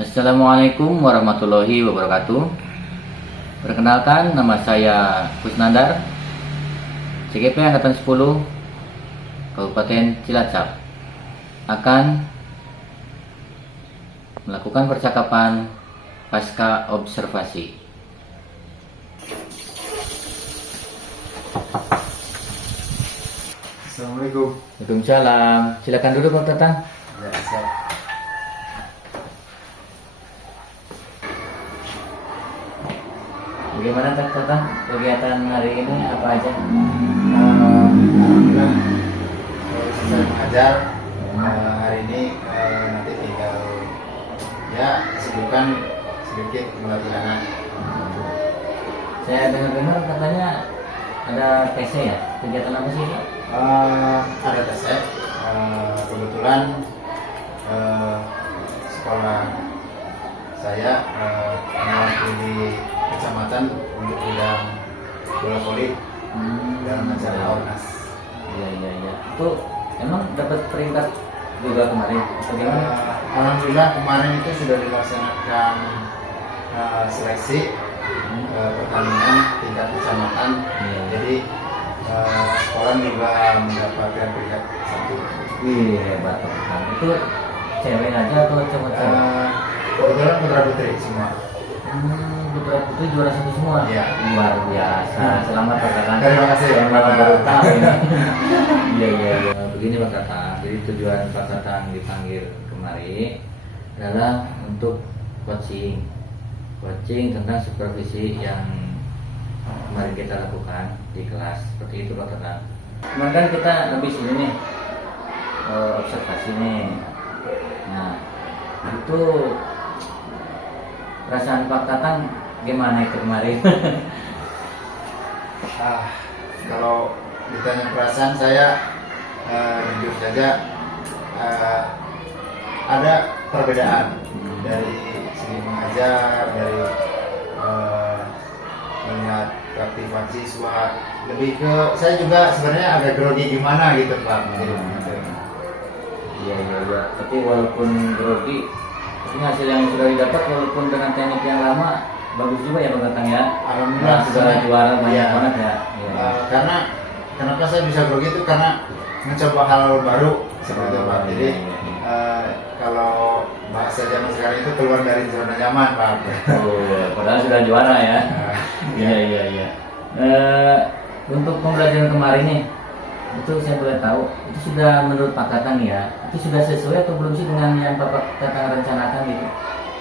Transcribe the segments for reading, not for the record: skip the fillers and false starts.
Assalamualaikum warahmatullahi wabarakatuh. Perkenalkan, nama saya Kusnandar, CGP Angkatan 10 Kabupaten Cilacap, akan melakukan percakapan pasca observasi. Assalamualaikum. Waalaikumsalam. Silakan duduk, Pak Tatang. Ya, siap. Bagaimana Pak Tatang kegiatan hari ini, apa aja? Alhamdulillah selesai mengajar. Hari ini nanti tinggal ya kesibukan sedikit melatih anak. Saya dengar-dengar katanya ada TC ya? Kegiatan apa sih, Pak? Ada tes kebetulan sekolah saya mewakili kecamatan untuk bidang bola voli dalam acara Ornas. Iya. Itu emang dapat peringkat juga kemarin? Atau gimana? Alhamdulillah kemarin itu sudah dilaksanakan seleksi pertandingan tingkat kecamatan. Iya. Jadi sekolah juga mendapatkan peringkat 1. Wih, hebat Pak. Itu cewek aja atau cowok-cowok? Kebetulan putra putri semua. Putra putri juara 1 semua? Iya. Luar biasa. Selamat Pak Tatang. Terima kasih. Yang mana baru tahu ini. Iya. Begini Pak Tatang, jadi tujuan Pak Tatang dipanggil kemari adalah untuk coaching tentang supervisi yang kemarin kita lakukan di kelas. Seperti itu Pak Tatang. Kemarin kan kita habis ini nih observasi nih. Nah, itu perasaan Pak Tatang gimana itu kemarin? Kalau ditanya perasaan saya jujur saja ada perbedaan dari segi mengajar, dari melihat keaktifan siswa. Lebih ke saya juga sebenarnya agak grogi gimana gitu Pak. Iya. Tapi walaupun grogi, tapi hasil yang sudah didapat walaupun dengan teknik yang lama bagus juga ya Pak Tatang ya. Alhamdulillah Sudah juara banyak iya. banget ya. Iya. Karena kenapa saya bisa grogi itu karena mencoba hal baru seperti itu Pak. Jadi kalau bahasa zaman sekarang itu keluar dari zona nyaman Pak. Padahal sudah juara ya. Iya. Untuk pembelajaran kemarin nih, itu saya boleh tahu, itu sudah menurut Pak Tatang ya, itu sudah sesuai atau belum sih dengan yang Pak Tatang rencanakan gitu?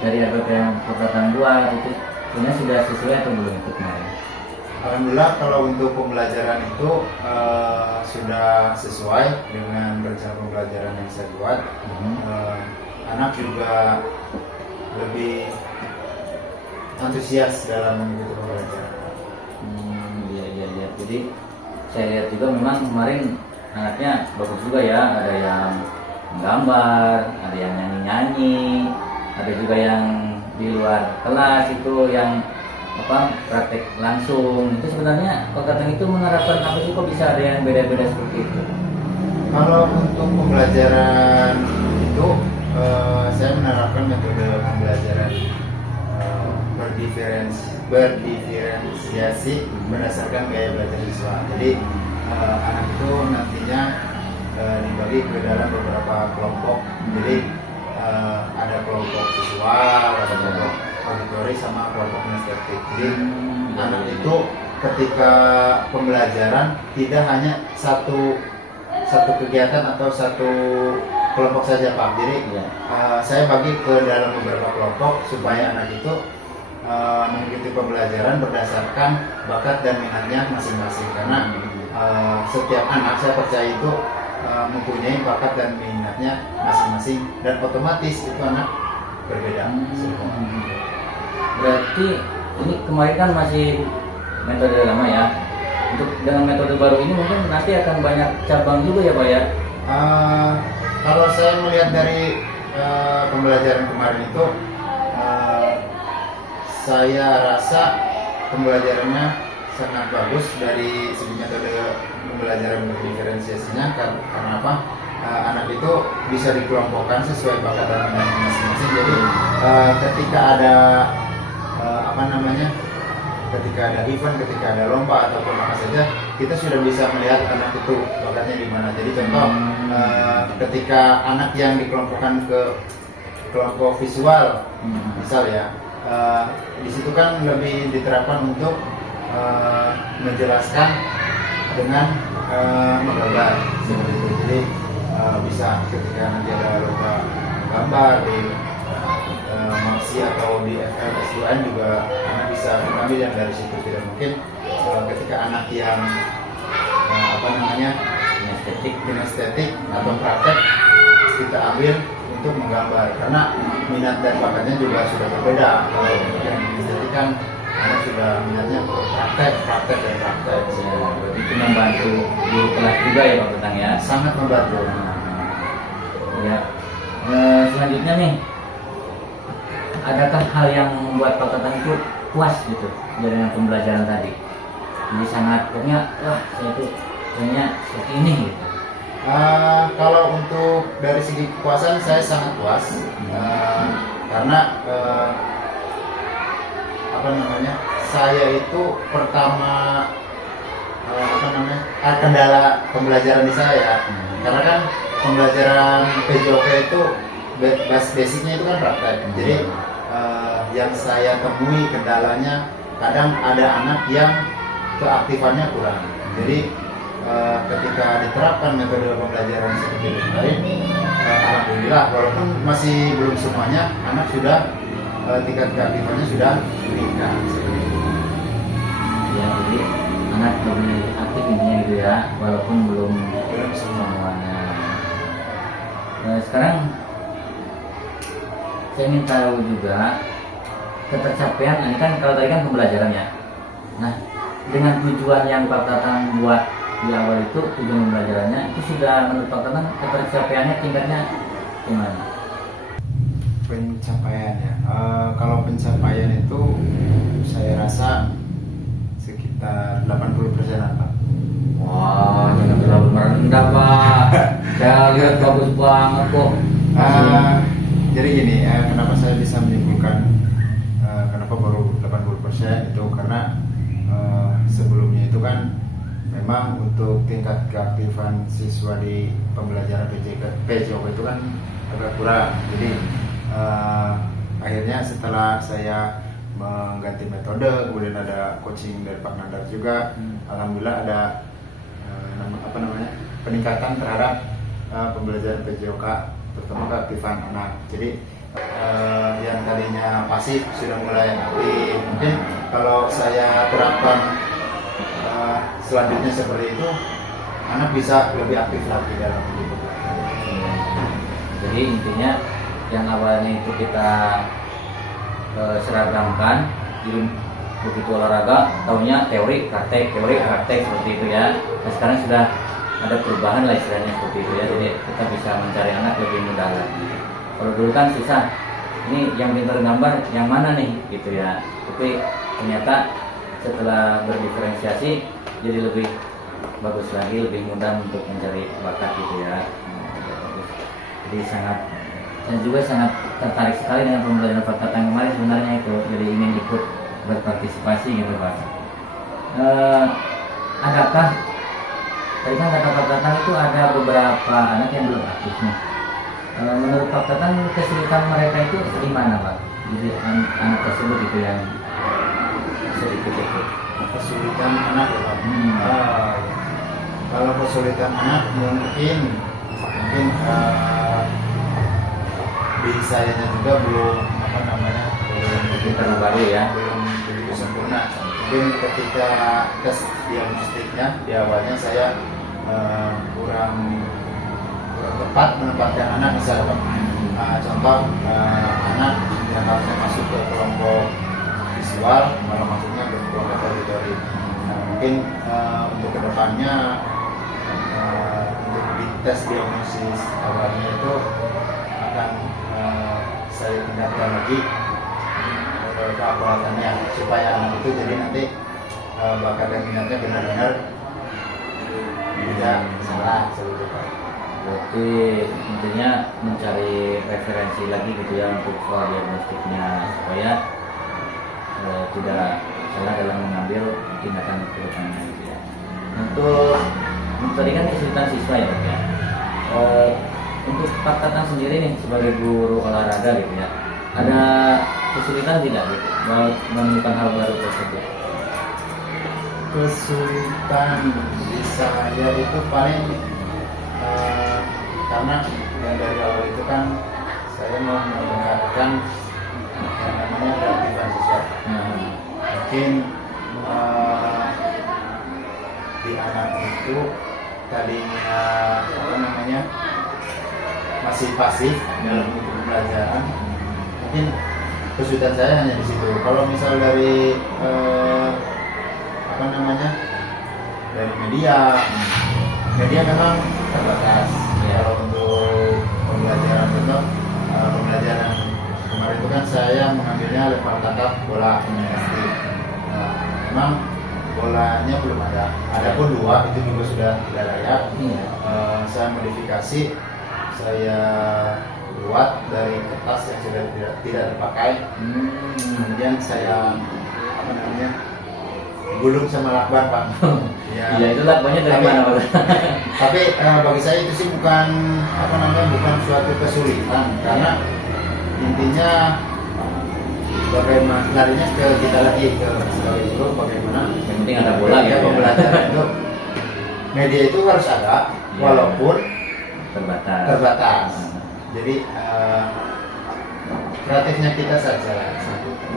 Dari apa yang Pak Tatang buat itu sebenarnya sudah sesuai atau belum itu kemarin? Alhamdulillah kalau untuk pembelajaran itu sudah sesuai dengan rencana pembelajaran yang saya buat. Anak juga lebih antusias dalam mengikuti pembelajaran. Iya. Jadi saya lihat juga memang kemarin anaknya bagus juga ya, ada yang menggambar, ada yang nyanyi-nyanyi, ada juga yang di luar kelas itu yang praktek langsung. Itu sebenarnya Pak Tatang itu mengharapkan apa sih, kok bisa ada yang beda-beda seperti itu? Kalau untuk pembelajaran itu saya menerapkan metode pembelajaran berdiferensiasi berdasarkan gaya belajar siswa. Jadi anak itu nantinya dibagi ke dalam beberapa kelompok. Jadi ada kelompok visual, ada kelompok auditori, sama kelompok kinestetik. Jadi anak itu ketika pembelajaran tidak hanya satu kegiatan atau satu kelompok saja Pak. Jadi saya bagi ke dalam beberapa kelompok supaya anak itu mengikuti pembelajaran berdasarkan bakat dan minatnya masing-masing. Karena setiap anak saya percaya itu mempunyai bakat dan minatnya masing-masing, dan otomatis itu anak berbeda semua. Berarti ini kemarin kan masih metode lama ya. Untuk dengan metode baru ini mungkin nanti akan banyak cabang juga ya Pak ya? Kalau saya melihat dari pembelajaran kemarin itu, saya rasa pembelajarannya sangat bagus dari segi metode pembelajaran berdiferensiasinya. Karena apa? Anak itu bisa dikelompokkan sesuai bakat dan minat masing-masing. Jadi ketika ada apa namanya, ketika ada event, ketika ada lomba ataupun apa saja, kita sudah bisa melihat anak itu bakatnya di mana. Jadi contoh, ketika anak yang dikelompokkan ke kelompok visual, misal ya, di situ kan lebih diterapkan untuk menjelaskan dengan menggambar seperti itu. Jadi bisa ketika nanti ada lomba gambar di MAPSI atau di FLSUN juga anak bisa mengambil yang dari situ. Tidak mungkin ketika anak yang apa namanya, kinestetik atau praktek kita ambil untuk menggambar, karena minat dan bakatnya juga sudah berbeda. Kalau yang kinestetik kan anak sudah minatnya praktek. Ya, berarti itu membantu guru kelas juga ya Pak Tatang ya. Sangat membantu. Ya, selanjutnya nih, adakah hal yang membuat Pak Tatang itu puas gitu dengan pembelajaran tadi? Jadi sangat pokoknya, wah saya tuh kayaknya seperti ini gitu. Kalau untuk dari segi kepuasan saya sangat puas, karena apa namanya, saya itu pertama apa namanya, kendala pembelajaran di saya, karena kan pembelajaran PJOK itu basicnya itu kan praktek. Jadi yang saya temui kendalanya, kadang ada anak yang keaktifannya kurang. Jadi ketika diterapkan metode pembelajaran seperti itu kemarin, alhamdulillah walaupun masih belum semuanya, anak sudah tingkat keaktifannya sudah meningkat. Ya, jadi anak lebih aktif intinya gitu ya, walaupun belum semuanya. Sekarang saya ingin tahu juga ketercapaian, ini kan kalau tadi kan pembelajarannya. Nah, dengan tujuan yang Pak Tatang buat di awal itu, tujuan pembelajarannya itu sudah menurut Pak Tatang ketercapaiannya tingkatnya gimana? Pencapaian ya, kalau pencapaian itu saya rasa sekitar 80%-an Pak. Wah, jangan terlalu merendah Pak. Saya lihat bagus banget kok. Jadi gini, kenapa saya bisa menyimpulkan kenapa baru 80% itu, karena sebelumnya itu kan memang untuk tingkat keaktifan siswa di pembelajaran PJOK itu kan agak kurang. Jadi akhirnya setelah saya mengganti metode, kemudian ada coaching dari Pak Nandar juga, alhamdulillah ada apa namanya, peningkatan terhadap pembelajaran PJOK, terutama keaktifan anak. Jadi yang tadinya pasif sudah mulai aktif. Mungkin kalau saya terapkan selanjutnya seperti itu, anak bisa lebih aktif lagi dalam hidup. Jadi intinya yang awalnya itu kita seragamkan, jadi begitu olahraga taunya teori praktek seperti itu ya. Nah, sekarang sudah ada perubahan lah istilahnya seperti itu ya, jadi kita bisa mencari anak lebih mudah lagi. Kalau dulu kan susah, ini yang pintar gambar yang mana nih gitu ya, tapi ternyata setelah berdiferensiasi jadi lebih bagus lagi, lebih mudah untuk mencari bakat gitu ya. Jadi saya juga sangat tertarik sekali dengan pembelajaran Pak Tatang kemarin sebenarnya itu, jadi ingin ikut berpartisipasi gitu Pak. Adakah tadi kan kata Pak Tatang itu ada beberapa anak yang belum aktif nih. Menurut Pak Tatang kesulitan mereka itu di mana Pak? Jadi anak tersebut itu yang sedikit itu. Kesulitan anak ya Pak. Kalau kesulitan anak mungkin diri saya juga belum apa namanya, belum baru ya, belum begitu sempurna. Mungkin ketika tes diagnostiknya di awalnya saya kurang tepat menempatkan anak, misalnya contoh anak yang harusnya masuk ke kelompok visual malah masuknya ke kelompok auditori. Nah, mungkin untuk kedepannya untuk di tes diagnosis awalnya itu akan saya tingkatkan lagi keakuraatannya supaya anak itu jadi nanti bakat dan minatnya benar-benar tidak salah seperti itu Pak. Berarti intinya mencari referensi lagi gitu ya untuk soal diagnostiknya supaya tidak salah dalam mengambil tindakan kedepannya gitu ya. Untuk tadi kan kesulitan siswa ya Pak ya. Untuk Pak Tatang sendiri nih sebagai guru olahraga gitu ya, ada kesulitan tidak gitu menemukan hal baru tersebut? Kesulitan di saya itu paling karena yang dari awal itu kan saya mau meningkatkan yang namanya keaktifan siswa. Mungkin di anak itu tadinya apa namanya masih pasif dalam pembelajaran, mungkin kesulitan saya hanya di situ. Kalau misal dari apa namanya dari media memang terbatas. Kalau untuk pembelajaran tetap pembelajaran kemarin itu kan saya mengambilnya level tangkap bola pasti. Memang bolanya belum ada. Adapun dua itu juga sudah tidak layak. Saya modifikasi, saya buat dari kertas yang sudah tidak terpakai. Kemudian saya apa namanya gulung sama lakban Pak. Ya itu lakbannya dari mana Pak? Tapi bagi saya itu sih bukan apa namanya bukan suatu kesulitan karena intinya bagaimana larinya ke kita lagi ke sebagai guru bagaimana Yang penting ada bola ya. Pembelajaran itu media itu harus ada walaupun terbatas. Jadi kreatifnya kita saja.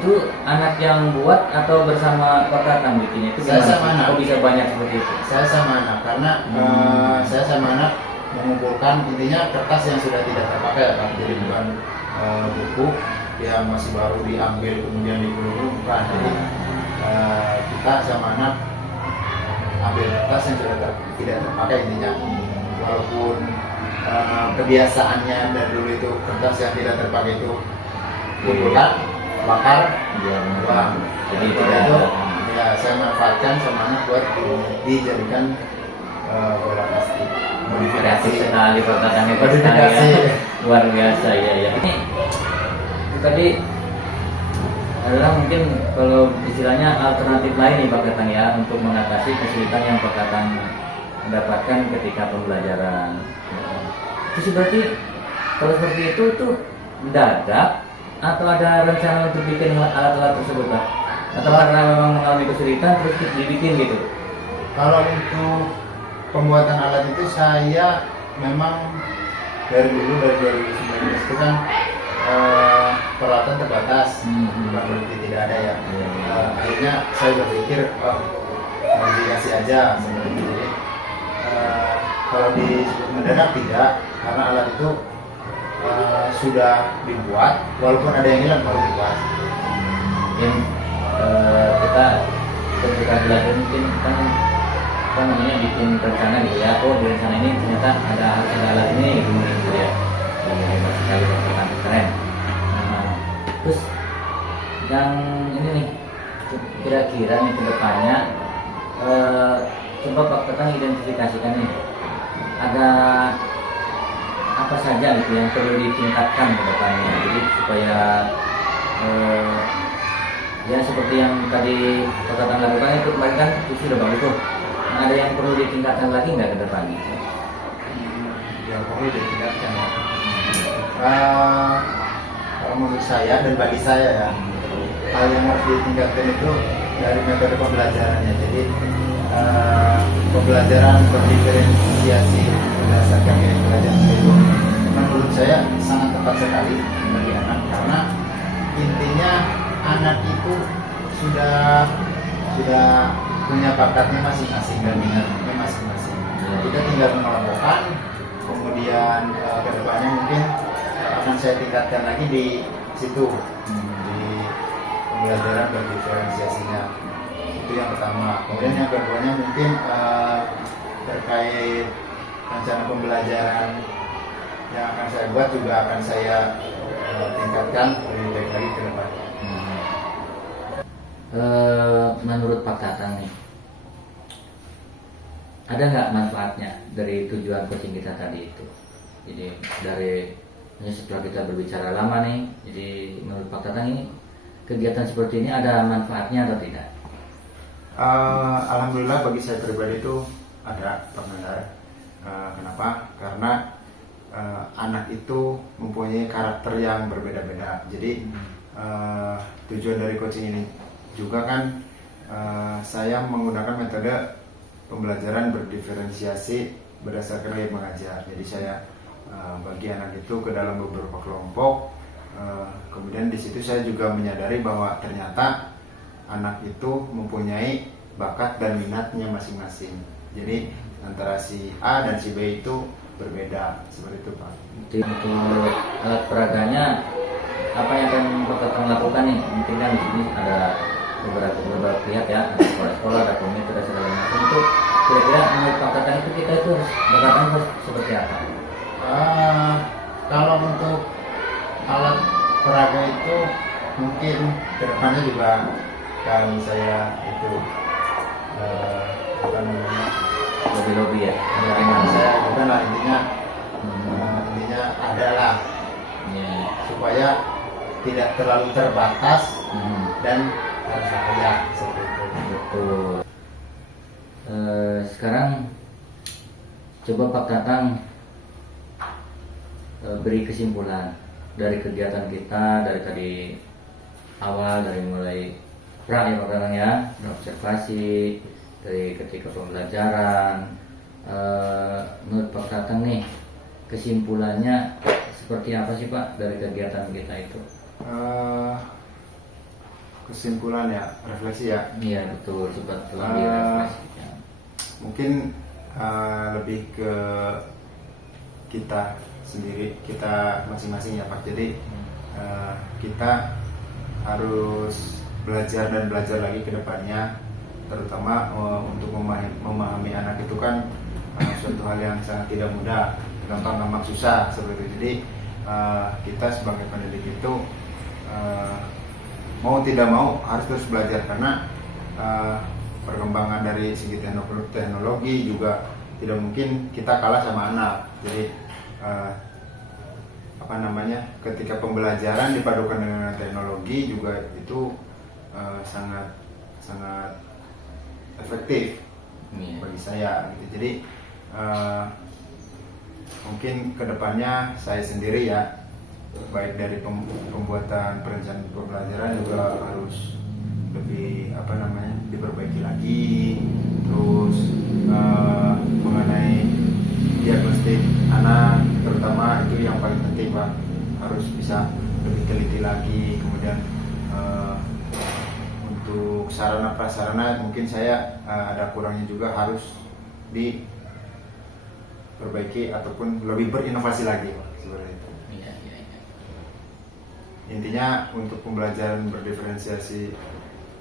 Itu anak yang buat atau bersama Pak Tatang bikinnya? Itu Saya gimana? sama anak. Kok bisa banyak seperti itu? Saya sama anak karena saya sama anak mengumpulkan intinya kertas yang sudah tidak terpakai ya Pak. Jadi bukan buku yang masih baru diambil kemudian digulung, bukan. Jadi kita sama anak ambil kertas yang sudah tidak terpakai intinya. Walaupun kebiasaannya dan dulu itu kertas yang tidak terpakai itu kumpulkan, bakar, buang. Jadi tidak itu ya saya manfaatkan sama anak buat dijadikan bola plastik. Kreatif sekali Pak Tatang itu Modifikasi. luar biasa ya. Ini tadi adalah mungkin kalau istilahnya alternatif lain nih Pak Tatang ya untuk mengatasi kesulitan yang Pak Tatang mendapatkan ketika pembelajaran. Terus berarti kalau seperti itu tuh mendadak atau ada rencana untuk bikin alat-alat tersebut Pak? Atau karena memang mengalami kesulitan terus dibikin gitu? Kalau untuk pembuatan alat itu saya memang dari dulu dari 2019 itu kan peralatan terbatas, bukan berarti tidak ada ya. Akhirnya saya berpikir modifikasi aja sebenarnya. Jadi kalau disebut mendadak tidak, karena alat itu sudah dibuat, walaupun ada yang hilang baru dibuat. Mungkin kita ketika belajar mungkin kan apa namanya bikin rencana gitu ya. Oh di rencana ini ternyata ada alat ini gitu ya. Hebat sekali Pak Tatang, keren. Terus yang ini nih kira-kira nih kedepannya coba Pak Tatang identifikasikan nih ada apa saja gitu yang perlu ditingkatkan ke depannya, jadi supaya ya seperti yang tadi Pak Tatang lakukan itu kemarin kan itu sudah bagus tuh. Nah, ada yang perlu ditingkatkan lagi nggak ke depannya? Yang perlu ditingkatkan ya. Kalau menurut saya dan bagi saya ya, hal yang harus ditingkatkan itu dari metode pembelajarannya. Jadi pembelajaran berdiferensiasi berdasarkan gaya belajar itu menurut saya sangat tepat sekali bagi anak, karena intinya anak itu sudah punya bakatnya masing-masing dan minatnya masing-masing. Kita tinggal mengelompokkan, kemudian kedepannya mungkin akan saya tingkatkan lagi di situ, di pembelajaran berdiferensiasinya. Itu yang pertama. Kemudian yang keduanya mungkin terkait rencana pembelajaran yang akan saya buat juga akan saya tingkatkan lebih baik lagi ke depan. Menurut Pak Tatang nih, ada nggak manfaatnya dari tujuan coaching kita tadi itu? Jadi setelah kita berbicara lama nih, jadi menurut Pak Tatang ini kegiatan seperti ini ada manfaatnya atau tidak? Alhamdulillah bagi saya pribadi itu ada, Pak Mandar. Kenapa? Karena anak itu mempunyai karakter yang berbeda-beda. Jadi tujuan dari coaching ini juga kan saya menggunakan metode pembelajaran berdiferensiasi berdasarkan gaya mengajar. Jadi saya bagi anak itu ke dalam beberapa kelompok. Kemudian di situ saya juga menyadari bahwa ternyata anak itu mempunyai bakat dan minatnya masing-masing. Jadi antara si A dan si B itu berbeda, seperti itu Pak. Untuk alat peraganya apa yang akan Pak Tatang lakukan nih? Mungkin kan di sini ada beberapa pihak ya, ada sekolah-sekolah, ada komite, ada segala macam. Itu kira-kira menurut Pak Tatang itu kita itu harus seperti apa? Kalau untuk alat peraga itu mungkin kedepannya juga kan saya itu apa namanya Lobby ya? bagaimana saya bukan lah intinya ada lah supaya tidak terlalu terbatas dan harus layak seperti itu. Betul. Sekarang coba Pak Tatang beri kesimpulan dari kegiatan kita dari tadi awal, dari mulai pra ya Pak Tatang ya, observasi dari ketika pembelajaran. Menurut Pak Tatang nih kesimpulannya seperti apa sih Pak dari kegiatan kita itu? Kesimpulan ya, refleksi ya. Iya betul, coba tolong direfleksikan. Mungkin lebih ke kita sendiri, kita masing-masing ya Pak. Jadi kita harus belajar dan belajar lagi ke depannya, terutama untuk memahami anak itu kan suatu hal yang sangat tidak mudah, gampang susah seperti itu. Jadi kita sebagai pendidik itu mau tidak mau harus terus belajar, karena perkembangan dari segi teknologi juga tidak mungkin kita kalah sama anak. Jadi ketika pembelajaran dipadukan dengan teknologi juga itu sangat efektif bagi saya gitu. Jadi mungkin kedepannya saya sendiri ya, baik dari pembuatan perencanaan pembelajaran juga harus lebih diperbaiki lagi. Terus mengenai diagnostik anak terutama itu yang paling penting Pak, harus bisa lebih teliti lagi. Kemudian untuk sarana prasarana mungkin saya ada kurangnya juga, harus diperbaiki ataupun lebih berinovasi lagi Pak, seperti itu. Intinya untuk pembelajaran berdiferensiasi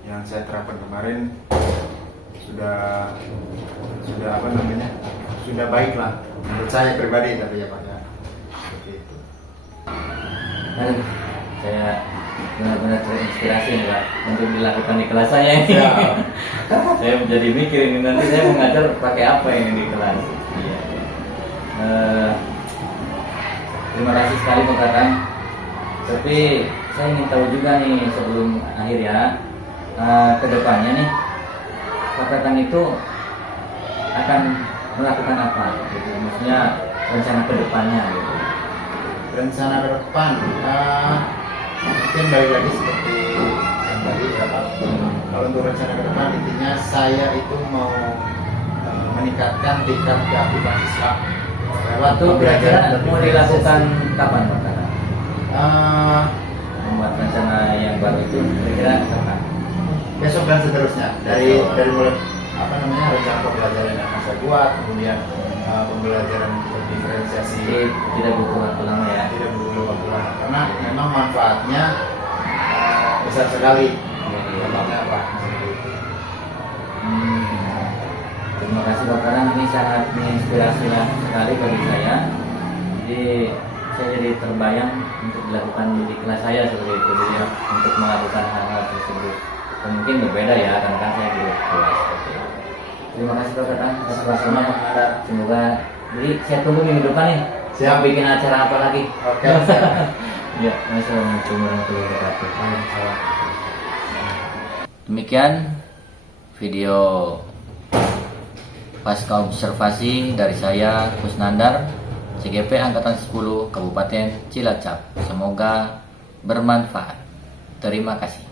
yang saya terapkan kemarin sudah baik lah menurut saya pribadi, tapi ya Pak ya, seperti itu. Saya benar-benar terinspirasi nih Pak untuk dilakukan di kelas saya ini. Saya menjadi mikir ini nanti saya mengajar pakai apa ini di kelas. Terima kasih sekali Pak Tatang. Tapi saya ingin tahu juga nih sebelum akhir ya, kedepannya nih Pak Tatang itu akan melakukan apa? Gitu. Maksudnya rencana kedepannya gitu. Rencana ke depan mungkin balik lagi seperti yang tadi ya Pak. Kalau untuk rencana ke depan intinya saya itu mau meningkatkan tingkat keaktifan siswa lewat Itu kira-kira mau dilakukan kapan Pak Tatang? Membuat rencana yang baru itu kira-kira kapan? Besok dan seterusnya, dari mulai rencana pembelajaran yang akan saya buat, kemudian pembelajaran berdiferensiasi. Tidak butuh waktu lama ya? Tidak butuh waktu lama, karena memang manfaatnya besar sekali. Dampaknya apa? Terima kasih Pak Tatang, ini sangat menginspirasi sekali bagi saya. Jadi saya jadi terbayang untuk dilakukan di kelas saya seperti itu, jadi untuk melakukan hal-hal tersebut. Dan mungkin berbeda ya, karena kan saya di kelas seperti itu. Terima kasih Pak Tatang atas sama semoga jadi saya tunggu minggu depan nih. Siap. Bikin acara apa lagi? Oke, siap. Ya, Assalamualaikum warahmatullahi wabarakatuh. Demikian video pasca observasi dari saya Kusnandar, CGP Angkatan 10 Kabupaten Cilacap. Semoga bermanfaat. Terima kasih.